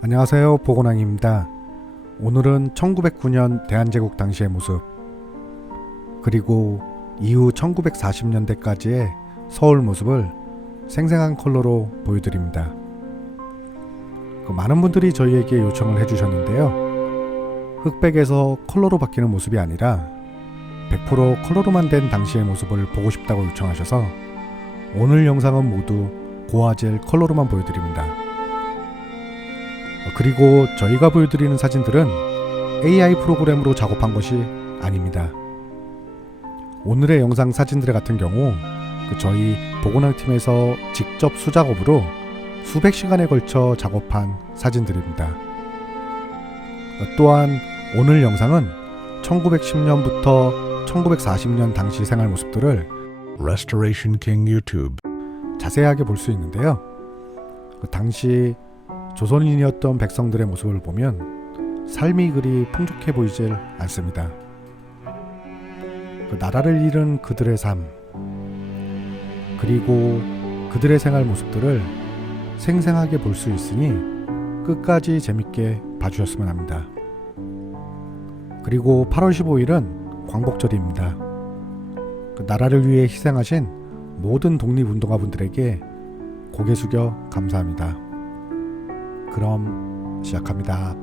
안녕하세요, 보건왕입니다. 오늘은 1909년 대한제국 당시의 모습, 그리고 이후 1940년대까지의 서울 모습을 생생한 컬러로 보여드립니다. 많은 분들이 저희에게 요청을 해주셨는데요. 흑백에서 컬러로 바뀌는 모습이 아니라 100% 컬러로만 된 당시의 모습을 보고 싶다고 요청하셔서 오늘 영상은 모두 고화질 컬러로만 보여드립니다. 그리고 저희가 보여드리는 사진들은 AI 프로그램으로 작업한 것이 아닙니다. 오늘의 영상 사진들 같은 경우 저희 보건왕팀에서 직접 수작업으로 수백 시간에 걸쳐 작업한 사진들입니다. 또한 오늘 영상은 1910년부터 1940년 당시 생활 모습들을 Restoration King YouTube. 자세하게 볼 수 있는데요. 당시 조선인이었던 백성들의 모습을 보면 삶이 그리 풍족해 보이질 않습니다. 나라를 잃은 그들의 삶, 그리고 그들의 생활 모습들을 생생하게 볼 수 있으니 끝까지 재밌게 봐주셨으면 합니다. 그리고 8월 15일은 광복절입니다. 나라를 위해 희생하신 모든 독립운동가분들에게 고개 숙여 감사합니다. 그럼 시작합니다.